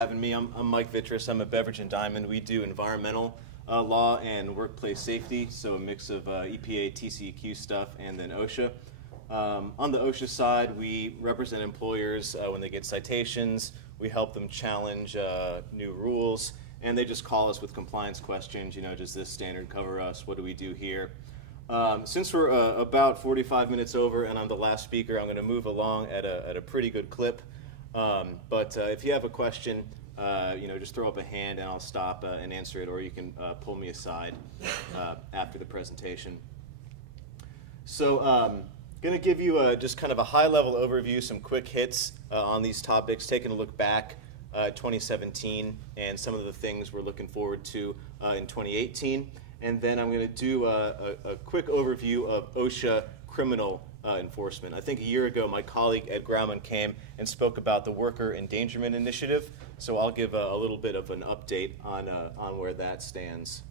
Having me. I'm Mike Vitris. I'm at Beveridge and Diamond. We do environmental law and workplace safety, so a mix of EPA, TCEQ stuff, and then OSHA. On the OSHA side, we represent employers when they get citations. We help them challenge new rules, and they just call us with compliance questions. You know, does this standard cover us? What do we do here? Since we're about 45 minutes over and I'm the last speaker, I'm going to move along at a pretty good clip. But if you have a question, just throw up a hand and I'll stop and answer it, or you can pull me aside after the presentation. So going to give you just kind of a high-level overview, some quick hits on these topics, taking a look back at 2017 and some of the things we're looking forward to in 2018. And then I'm going to do a quick overview of OSHA criminal enforcement. I think a year ago, my colleague Ed Grauman came and spoke about the Worker Endangerment Initiative, so I'll give a little bit of an update on where that stands.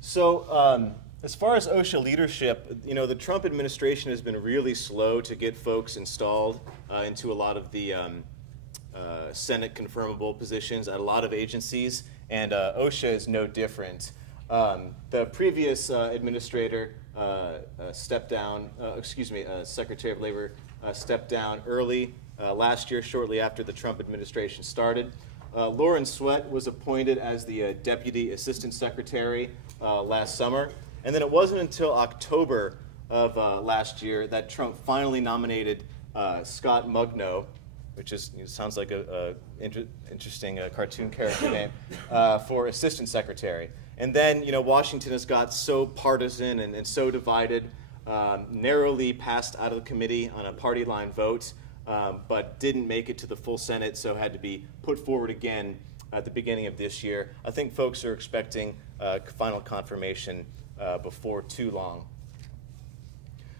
So as far as OSHA leadership, you know, the Trump administration has been really slow to get folks installed into a lot of the Senate confirmable positions at a lot of agencies, and OSHA is no different. The previous administrator stepped down, Secretary of Labor stepped down early last year, shortly after the Trump administration started. Lauren Sweat was appointed as the Deputy Assistant Secretary last summer, and then it wasn't until October of last year that Trump finally nominated Scott Mugno, which sounds like a interesting cartoon character name, for Assistant Secretary. And then, Washington has got so partisan and so divided, narrowly passed out of the committee on a party line vote, but didn't make it to the full Senate, so had to be put forward again at the beginning of this year. I think folks are expecting final confirmation before too long.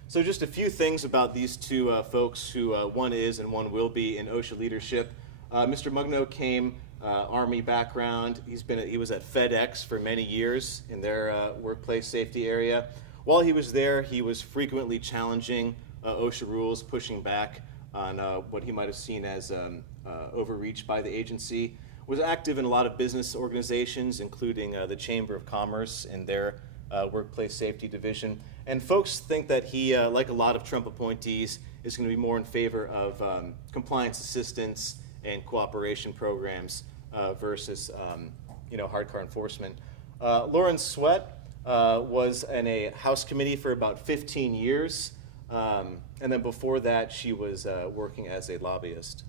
So just a few things about these two folks who one is and one will be in OSHA leadership. Mr. Mugno came Army background. He was at FedEx for many years in their workplace safety area. While he was there, he was frequently challenging OSHA rules, pushing back on what he might have seen as overreach by the agency. Was active in a lot of business organizations, including the Chamber of Commerce and their workplace safety division. And folks think that he, like a lot of Trump appointees, is going to be more in favor of compliance assistance and cooperation programs versus hardcore enforcement. Lauren Sweat was in a House committee for about 15 years, and then before that she was working as a lobbyist.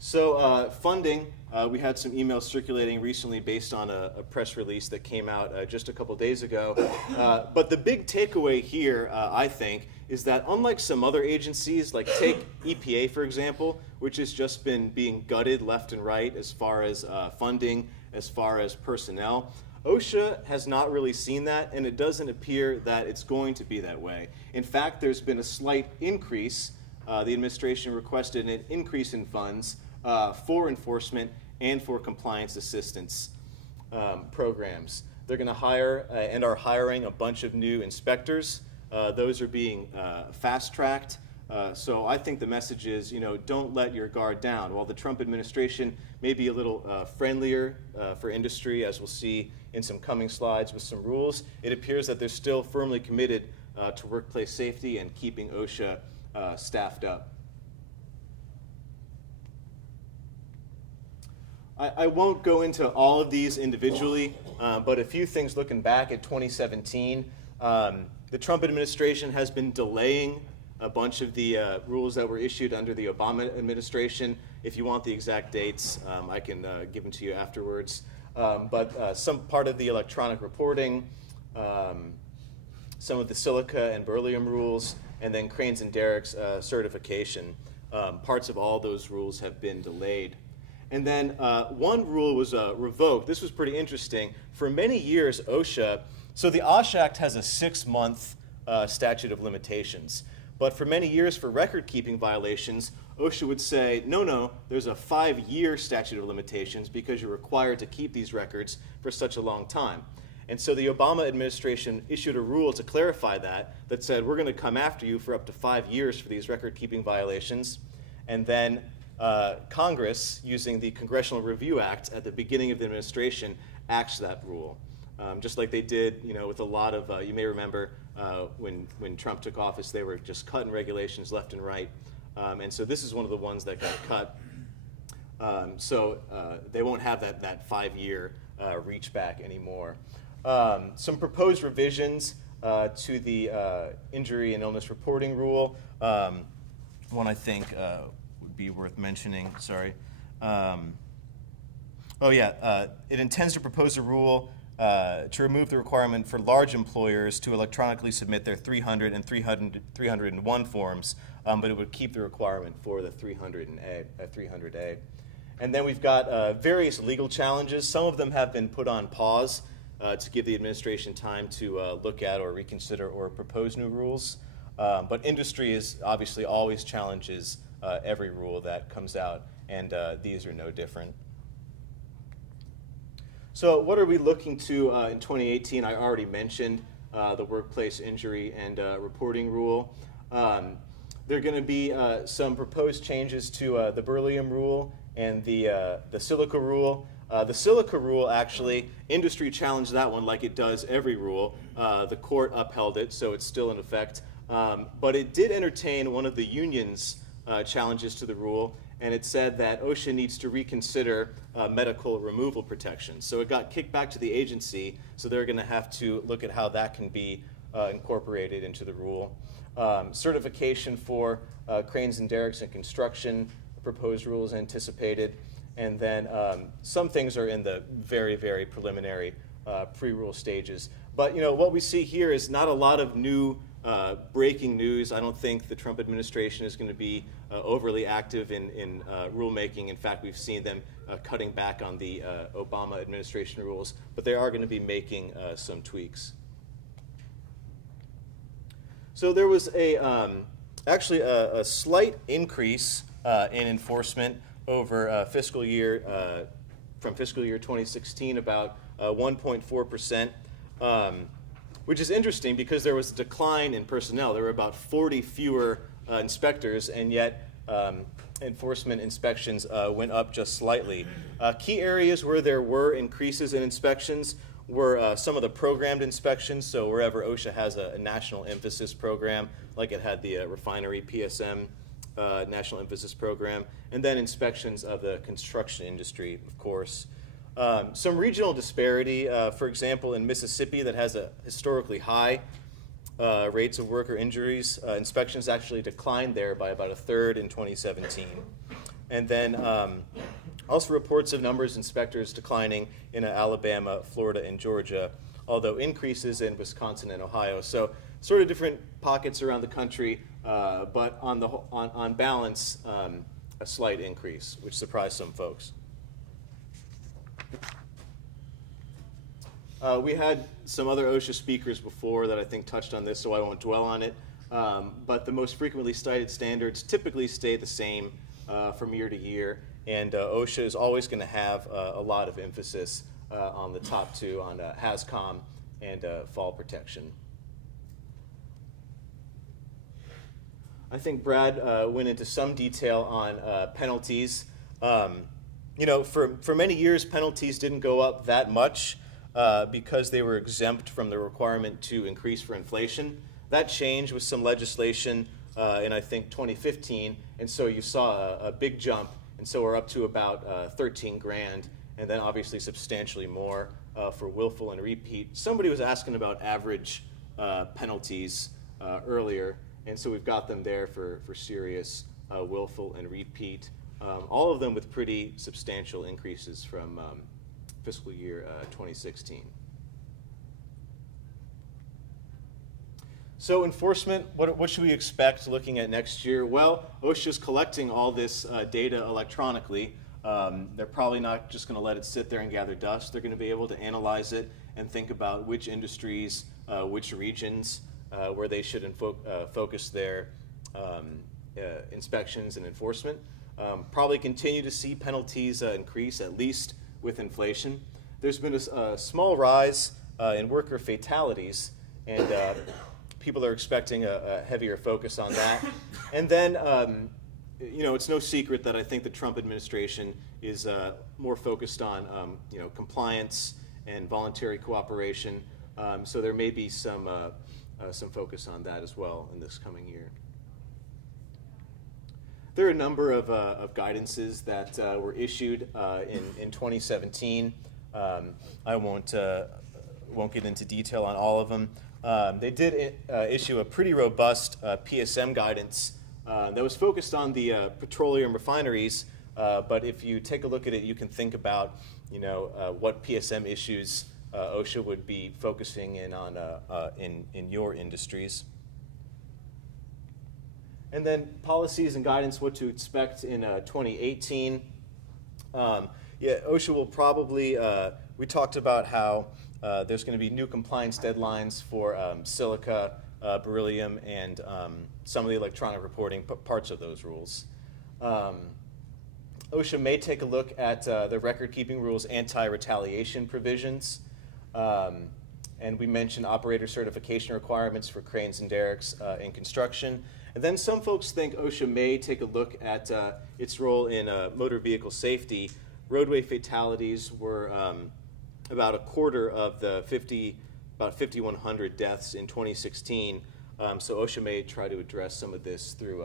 So funding, we had some emails circulating recently based on a press release that came out just a couple days ago. But the big takeaway here, I think, is that unlike some other agencies, like take EPA, for example, which has just been being gutted left and right as far as funding, as far as personnel, OSHA has not really seen that, and it doesn't appear that it's going to be that way. In fact, there's been a slight increase. The administration requested an increase in funds for enforcement and for compliance assistance programs. They're going to hire and are hiring a bunch of new inspectors. Those are being fast-tracked. So I think the message is, don't let your guard down. While the Trump administration may be a little friendlier for industry, as we'll see in some coming slides with some rules, it appears that they're still firmly committed to workplace safety and keeping OSHA staffed up. I won't go into all of these individually, but a few things looking back at 2017. The Trump administration has been delaying a bunch of the rules that were issued under the Obama administration. If you want the exact dates, I can give them to you afterwards. But some part of the electronic reporting, some of the Silica and beryllium rules, and then Cranes and Derrick's certification. Parts of all those rules have been delayed. And then one rule was revoked. This was pretty interesting. For many years, OSHA, so the OSHA Act has a 6-month statute of limitations. But for many years, for record-keeping violations, OSHA would say, no, there's a 5-year statute of limitations because you're required to keep these records for such a long time. And so the Obama administration issued a rule to clarify that said, we're going to come after you for up to 5 years for these record-keeping violations. and then Congress, using the Congressional Review Act at the beginning of the administration, acts that rule. Just like they did, with a lot of, you may remember when Trump took office, they were just cutting regulations left and right. And so this is one of the ones that got cut. So they won't have that 5-year reach back anymore. Some proposed revisions to the injury and illness reporting rule. One I think would be worth mentioning, sorry. It intends to propose a rule to remove the requirement for large employers to electronically submit their 300 and 301 forms, but it would keep the requirement for the 300A. And then we've got various legal challenges. Some of them have been put on pause to give the administration time to look at or reconsider or propose new rules. But industry is obviously always challenges every rule that comes out, and these are no different. So what are we looking to in 2018? I already mentioned the workplace injury and reporting rule. There are going to be some proposed changes to the beryllium rule and the silica rule. The silica rule, actually, industry challenged that one like it does every rule. The court upheld it, so it's still in effect. But it did entertain one of the union's challenges to the rule, and it said that OSHA needs to reconsider medical removal protections. So it got kicked back to the agency, so they're going to have to look at how that can be incorporated into the rule. Certification for cranes and derricks in construction, proposed rules anticipated. And then some things are in the very, very preliminary pre-rule stages. But what we see here is not a lot of new breaking news. I don't think the Trump administration is going to be overly active in rulemaking. In fact, we've seen them cutting back on the Obama administration rules, but they are going to be making some tweaks. So there was actually a slight increase in enforcement over fiscal year from fiscal year 2016, about 1.4%, which is interesting because there was a decline in personnel. There were about 40 fewer inspectors, and yet enforcement inspections went up just slightly. Key areas where there were increases in inspections were some of the programmed inspections, so wherever OSHA has a national emphasis program, like it had the refinery PSM national emphasis program, and then inspections of the construction industry, of course. Some regional disparity, for example, in Mississippi that has a historically high rates of worker injuries, inspections actually declined there by about a third in 2017. And then also reports of numbers of inspectors declining in Alabama, Florida, and Georgia, although increases in Wisconsin and Ohio. So sort of different pockets around the country, but on balance, a slight increase, which surprised some folks. We had some other OSHA speakers before that I think touched on this, so I won't dwell on it. But the most frequently cited standards typically stay the same from year to year, and OSHA is always going to have a lot of emphasis on the top two, on HAZCOM and fall protection. I think Brad went into some detail on penalties. For many years, penalties didn't go up that much because they were exempt from the requirement to increase for inflation. That changed with some legislation in, I think, 2015, and so you saw a big jump, and so we're up to about 13 grand, and then obviously substantially more for willful and repeat. Somebody was asking about average penalties earlier, and so we've got them there for serious willful and repeat. All of them with pretty substantial increases from fiscal year 2016. So enforcement, what should we expect looking at next year? Well, OSHA's collecting all this data electronically. They're probably not just going to let it sit there and gather dust. They're going to be able to analyze it and think about which industries, which regions, where they should focus their inspections and enforcement. Probably continue to see penalties increase, at least with inflation. There's been a small rise in worker fatalities, and people are expecting a heavier focus on that. And then it's no secret that I think the Trump administration is more focused on, compliance and voluntary cooperation. So there may be some focus on that as well in this coming year. There are a number of guidances that were issued in 2017. I won't get into detail on all of them. They did issue a pretty robust PSM guidance that was focused on the petroleum refineries, but if you take a look at it, you can think about what PSM issues OSHA would be focusing in on in your industries. And then policies and guidance, what to expect in 2018. OSHA will probably, we talked about how there's going to be new compliance deadlines for Silica, beryllium, and some of the electronic reporting parts of those rules. OSHA may take a look at the record-keeping rules anti-retaliation provisions. And we mentioned operator certification requirements for cranes and derricks in construction. And then some folks think OSHA may take a look at its role in motor vehicle safety. Roadway fatalities were about a quarter of the about 5,100 deaths in 2016. So OSHA may try to address some of this through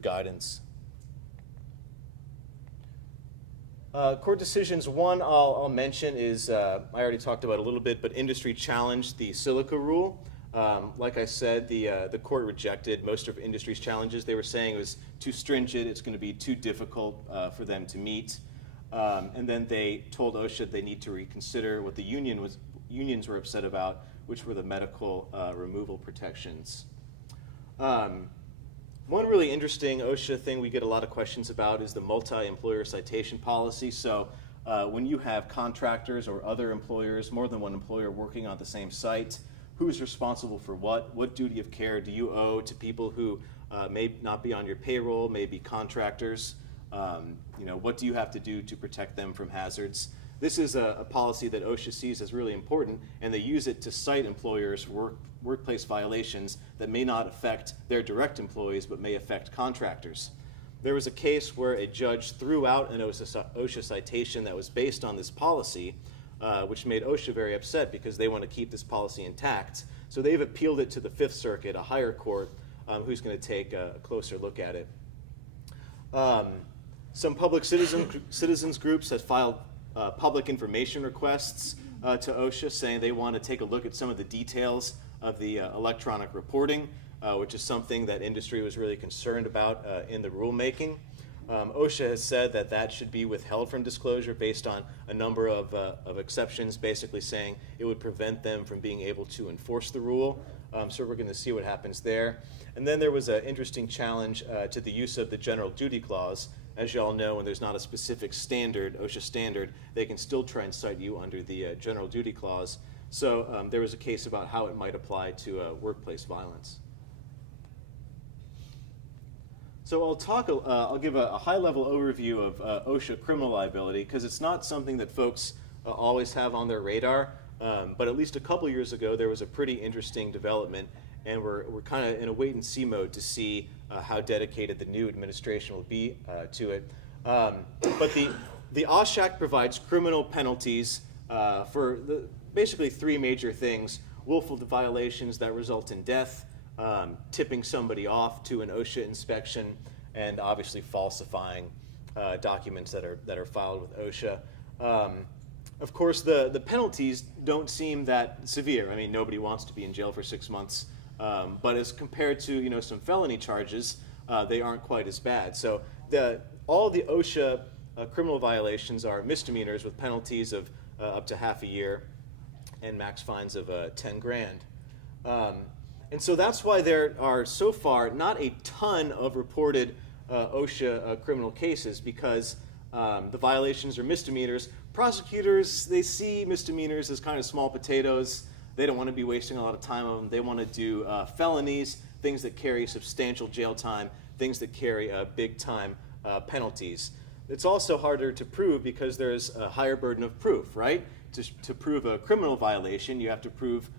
guidance. Court decisions, one I'll mention is, I already talked about a little bit, but industry challenged the Silica rule. Like I said, the court rejected most of industry's challenges. They were saying it was too stringent, it's going to be too difficult for them to meet. And then they told OSHA they need to reconsider what the unions were upset about, which were the medical removal protections. One really interesting OSHA thing we get a lot of questions about is the multi-employer citation policy. So when you have contractors or other employers, more than one employer working on the same site, who's responsible for what? What duty of care do you owe to people who may not be on your payroll, may be contractors? What do you have to do to protect them from hazards? This is a policy that OSHA sees as really important, and they use it to cite employers for workplace violations that may not affect their direct employees but may affect contractors. There was a case where a judge threw out an OSHA citation that was based on this policy, which made OSHA very upset because they want to keep this policy intact. So they've appealed it to the Fifth Circuit, a higher court, who's going to take a closer look at it. Some public citizens groups have filed public information requests to OSHA saying they want to take a look at some of the details of the electronic reporting, which is something that industry was really concerned about in the rulemaking. OSHA has said that that should be withheld from disclosure based on a number of exceptions, basically saying it would prevent them from being able to enforce the rule. So we're going to see what happens there. And then there was an interesting challenge to the use of the general duty clause. As you all know, when there's not a specific standard, OSHA standard, they can still try and cite you under the general duty clause. So there was a case about how it might apply to workplace violence. So I'll give a high-level overview of OSHA criminal liability, because it's not something that folks always have on their radar. But at least a couple years ago, there was a pretty interesting development, and we're kind of in a wait-and-see mode to see how dedicated the new administration will be to it. But the Osha Act provides criminal penalties for basically three major things: willful violations that result in death, tipping somebody off to an OSHA inspection, and obviously falsifying documents that are filed with OSHA. Of course, the penalties don't seem that severe. I mean, nobody wants to be in jail for 6 months, but as compared to some felony charges, they aren't quite as bad. So all the OSHA criminal violations are misdemeanors with penalties of up to half a year and max fines of 10 grand. And so that's why there are so far not a ton of reported OSHA criminal cases, because the violations are misdemeanors. Prosecutors, they see misdemeanors as kind of small potatoes. They don't want to be wasting a lot of time on them. They want to do felonies, things that carry substantial jail time, things that carry big time penalties. It's also harder to prove because there's a higher burden of proof, right? To prove a criminal violation, you have to prove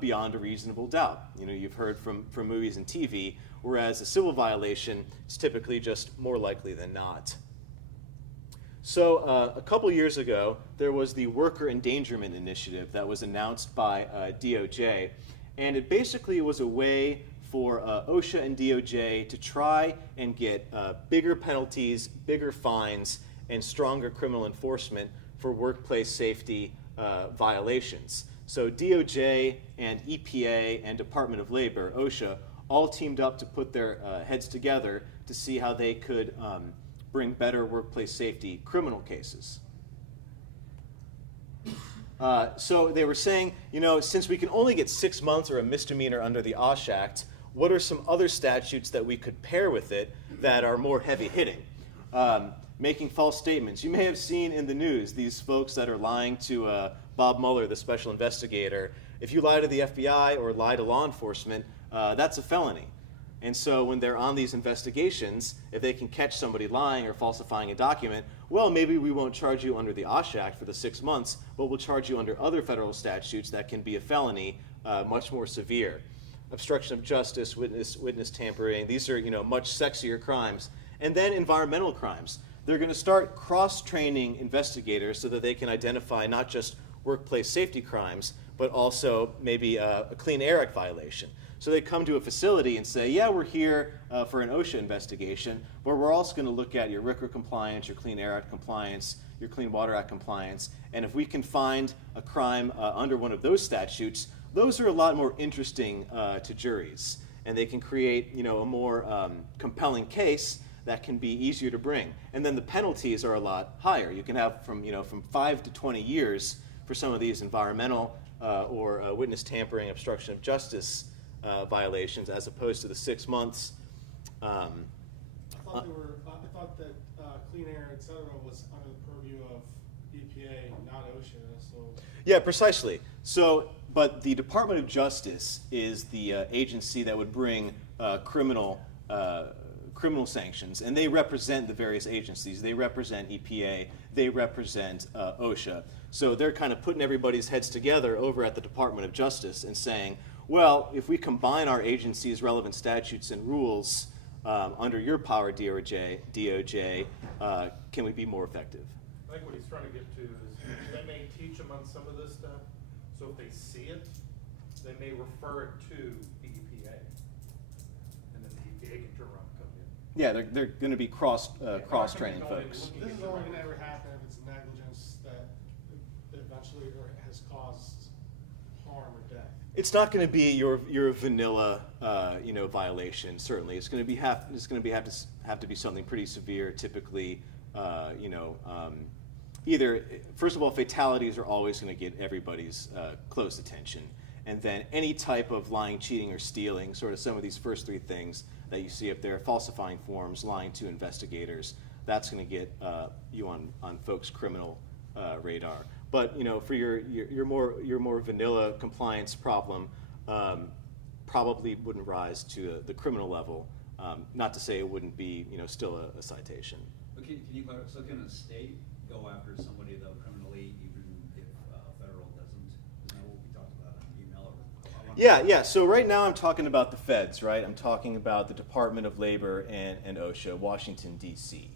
beyond a reasonable doubt. You know, you've heard from movies and TV, whereas a civil violation is typically just more likely than not. So a couple years ago, there was the Worker Endangerment Initiative that was announced by DOJ, and it basically was a way for OSHA and DOJ to try and get bigger penalties, bigger fines, and stronger criminal enforcement for workplace safety violations. So DOJ and EPA and Department of Labor, OSHA, all teamed up to put their heads together to see how they could bring better workplace safety criminal cases. So they were saying, you know, since we can only get 6 months or a misdemeanor under the OSH Act, what are some other statutes that we could pair with it that are more heavy-hitting? Making false statements. You may have seen in the news these folks that are lying to Bob Mueller, the special investigator. If you lie to the FBI or lie to law enforcement, that's a felony. And so when they're on these investigations, if they can catch somebody lying or falsifying a document, well, maybe we won't charge you under the OSH Act for the 6 months, but we'll charge you under other federal statutes that can be a felony, much more severe. Obstruction of justice, witness tampering, these are, you know, much sexier crimes. And then environmental crimes. They're going to start cross-training investigators so that they can identify not just workplace safety crimes, but also maybe a Clean Air Act violation. So they come to a facility and say, yeah, we're here for an OSHA investigation, but we're also going to look at your RCRA compliance, your Clean Air Act compliance, your Clean Water Act compliance, and if we can find a crime under one of those statutes, those are a lot more interesting to juries, and they can create, you know, a more compelling case that can be easier to bring. And then the penalties are a lot higher. You can have from 5 to 20 years for some of these environmental or witness tampering, obstruction of justice violations, as opposed to the 6 months. I thought that Clean Air, et cetera, was under the purview of EPA, not OSHA. So Yeah, precisely. So, but the Department of Justice is the agency that would bring criminal sanctions, and they represent the various agencies. They represent EPA, they represent OSHA. So they're kind of putting everybody's heads together over at the Department of Justice and saying, well, if we combine our agencies' relevant statutes and rules under your power, DOJ, can we be more effective? I think what he's trying to get to is they may teach them on some of this stuff, so if they see it, they may refer it to the EPA, and then the EPA can turn around and come in. Yeah, they're going to be cross-training folks. this is only going to ever happen if it's negligence that eventually has caused harm or death. It's not going to be your vanilla, violation. Certainly, it's going to have to be something pretty severe. Typically, either first of all, fatalities are always going to get everybody's close attention, and then any type of lying, cheating, or stealing, sort of some of these first three things that you see up there, falsifying forms, lying to investigators, that's going to get you on folks' criminal radar. But for your more vanilla compliance problem, probably wouldn't rise to the criminal level. Not to say it wouldn't be still a citation. But can you clarify? So can a state go after somebody though criminally, even if federal doesn't? Is that what we talked about on email? Yeah. So right now I'm talking about the feds, right? I'm talking about the Department of Labor and OSHA, Washington, D.C.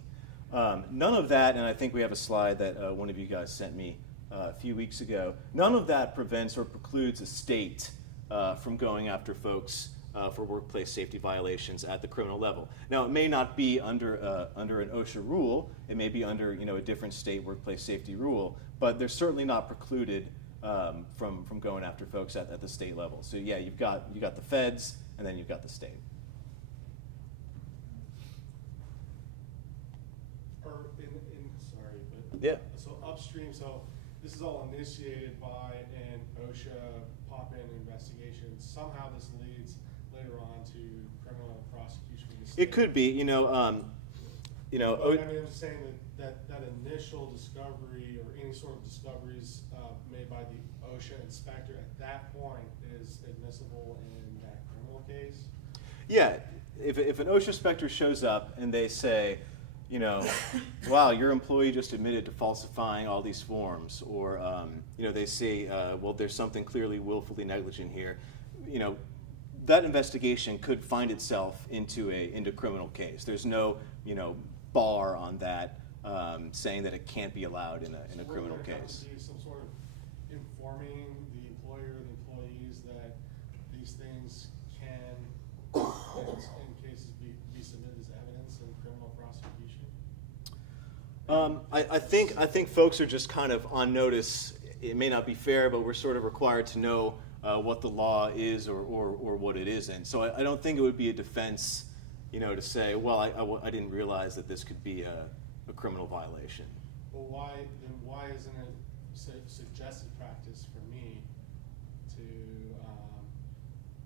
None of that, and I think we have a slide that one of you guys sent me a few weeks ago, none of that prevents or precludes a state from going after folks for workplace safety violations at the criminal level. Now, it may not be under an OSHA rule. It may be under a different state workplace safety rule, but they're certainly not precluded from going after folks at the state level. So yeah, you got the feds, and then you've got the state. Yeah. So upstream, so this is all initiated by an OSHA pop-in investigation. Somehow this leads later on to criminal prosecution. It could be, But, I mean, I'm just saying that initial discovery or any sort of discoveries made by the OSHA inspector at that point is admissible in that criminal case. Yeah, if an OSHA inspector shows up and they say, you know, wow, your employee just admitted to falsifying all these forms, or you know, they say, well, there's something clearly willfully negligent here. You know, that investigation could find itself into a criminal case. There's no, you know, bar on that saying that it can't be allowed in a criminal So would case. there have to be some sort of informing the employer, the employees that these things can, in cases, be submitted as evidence in criminal prosecution? I think folks are just kind of on notice. It may not be fair, but we're sort of required to know what the law is or what it isn't. So I don't think it would be a defense, you know, to say, well, I didn't realize that this could be a criminal violation. Well, why isn't it suggested practice for me to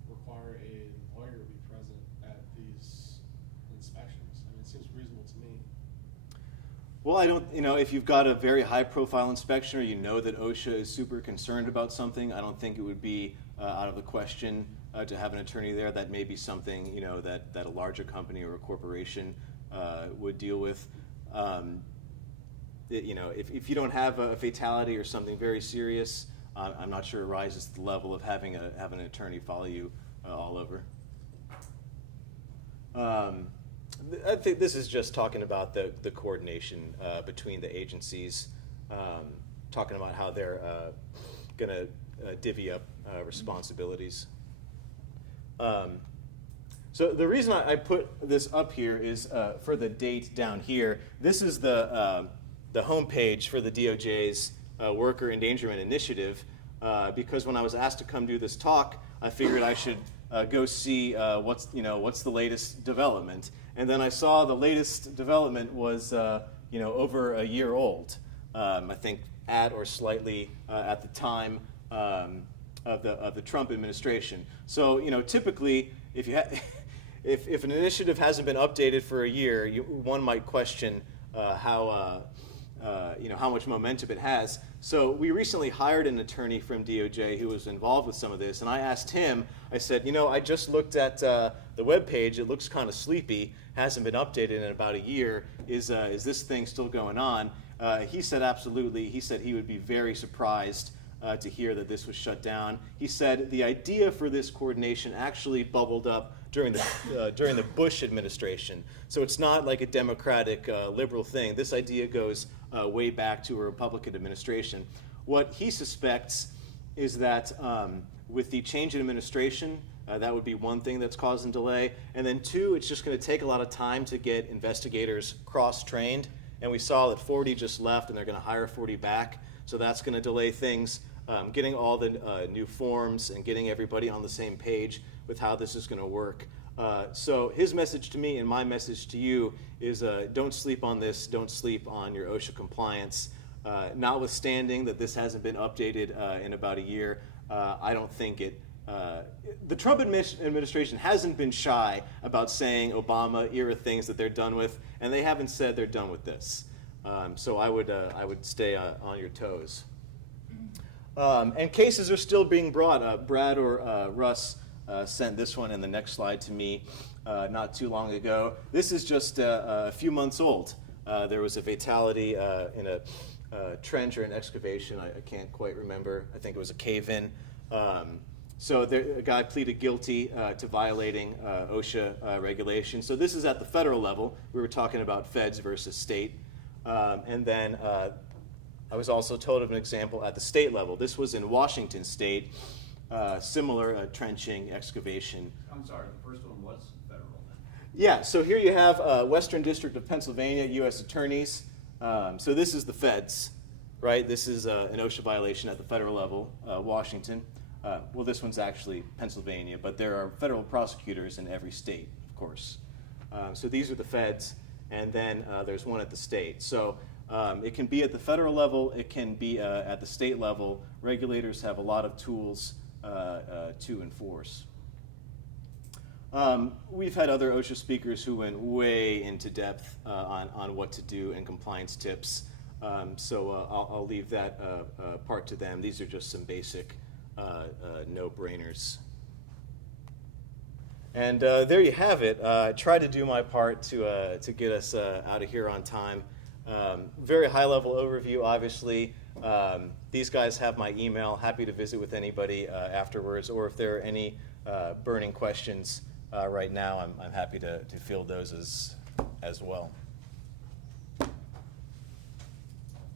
require an employer to be present at these inspections? I mean, it seems reasonable to me. Well, I don't, you know, if you've got a very high-profile inspection, or you know that OSHA is super concerned about something, I don't think it would be out of the question to have an attorney there. That may be something, you know, that a larger company or a corporation would deal with. You know, if you don't have a fatality or something very serious, I'm not sure it rises to the level of having an attorney follow you all over. I think this is just talking about the coordination between the agencies, talking about how they're going to divvy up responsibilities. So the reason I put this up here is for the date down here. This is the homepage for the DOJ's Worker Endangerment Initiative, because when I was asked to come do this talk, I figured I should go see what's the latest development. And then I saw the latest development was over a year old. I think at or slightly at the time of the Trump administration. So typically, if you if an initiative hasn't been updated for a year, one might question how much momentum it has. So we recently hired an attorney from DOJ who was involved with some of this, and I asked him, I said, I just looked at the webpage, it looks kind of sleepy, hasn't been updated in about a year, is this thing still going on? He said absolutely. He said he would be very surprised to hear that this was shut down. He said the idea for this coordination actually bubbled up during the Bush administration. So it's not like a Democratic liberal thing. This idea goes way back to a Republican administration. What he suspects is that with the change in administration, that would be one thing that's causing delay. And then two, it's just going to take a lot of time to get investigators cross-trained. And we saw that 40 just left, and they're going to hire 40 back. So that's going to delay things. Getting all the new forms and getting everybody on the same page with how this is going to work. So his message to me and my message to you is don't sleep on this. Don't sleep on your OSHA compliance. Notwithstanding that this hasn't been updated in about a year, I don't think it. The Trump administration hasn't been shy about saying Obama-era things that they're done with, and they haven't said they're done with this. So I would stay on your toes. And cases are still being brought. Brad or Russ sent this one and the next slide to me not too long ago. This is just a few months old. There was a fatality in a trench or an excavation. I can't quite remember. I think it was a cave-in. So a guy pleaded guilty to violating OSHA regulations. So this is at the federal level. We were talking about feds versus state. And then I was also told of an example at the state level. This was in Washington State, similar trenching, excavation. I'm sorry, the first one was federal then? Yeah, so here you have Western District of Pennsylvania, U.S. attorneys. So this is the feds, right? This is an OSHA violation at the federal level, Washington. Well, this one's actually Pennsylvania, but there are federal prosecutors in every state, of course. So these are the feds, and then there's one at the state. So it can be at the federal level, it can be at the state level. Regulators have a lot of tools to enforce. We've had other OSHA speakers who went way into depth on what to do and compliance tips. So I'll leave that part to them. These are just some basic no-brainers. And there you have it. I tried to do my part to get us out of here on time. Very high-level overview, obviously. These guys have my email. Happy to visit with anybody afterwards, or if there are any burning questions right now, I'm happy to field those as well.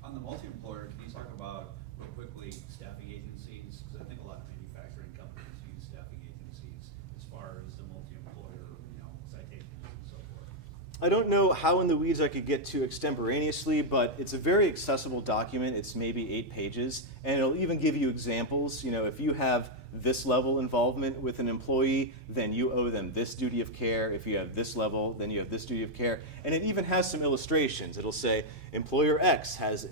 On the multi-employer, can you talk about, real quickly, staffing agencies? Because I think a lot of manufacturing companies use staffing agencies as far as the multi-employer, citations and so forth. I don't know how in the weeds I could get to extemporaneously, but it's a very accessible document. It's maybe 8 pages, and it'll even give you examples. If you have this level involvement with an employee, then you owe them this duty of care. If you have this level, then you have this duty of care. And it even has some illustrations. It'll say, employer X has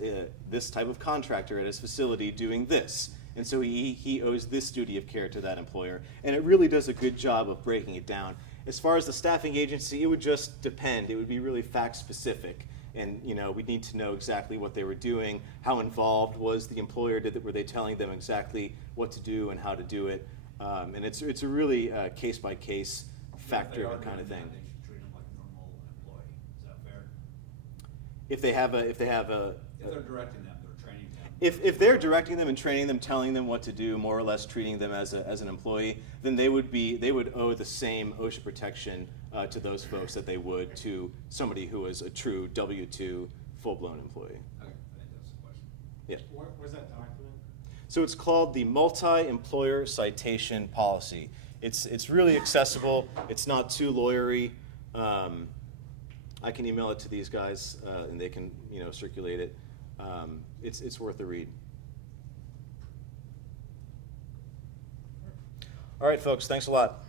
this type of contractor at his facility doing this. And so he owes this duty of care to that employer. And it really does a good job of breaking it down. As far as the staffing agency, it would just depend. It would be really fact specific. And we'd need to know exactly what they were doing, how involved was the employer, were they telling them exactly what to do and how to do it. And it's a really case-by-case, fact-driven kind of thing. They should treat them like a normal employee. Is that fair? If they're directing them, they're training them. If they're directing them and training them, telling them what to do, more or less treating them as an employee, then they would owe the same OSHA protection to those folks that they would to somebody who is a true W-2 full-blown employee. Okay, I think that's the question. Yeah. Where's that document? So it's called the Multi-Employer Citation Policy. It's really accessible. It's not too lawyery. I can email it to these guys, and they can circulate it. It's worth a read. All right, folks. Thanks a lot.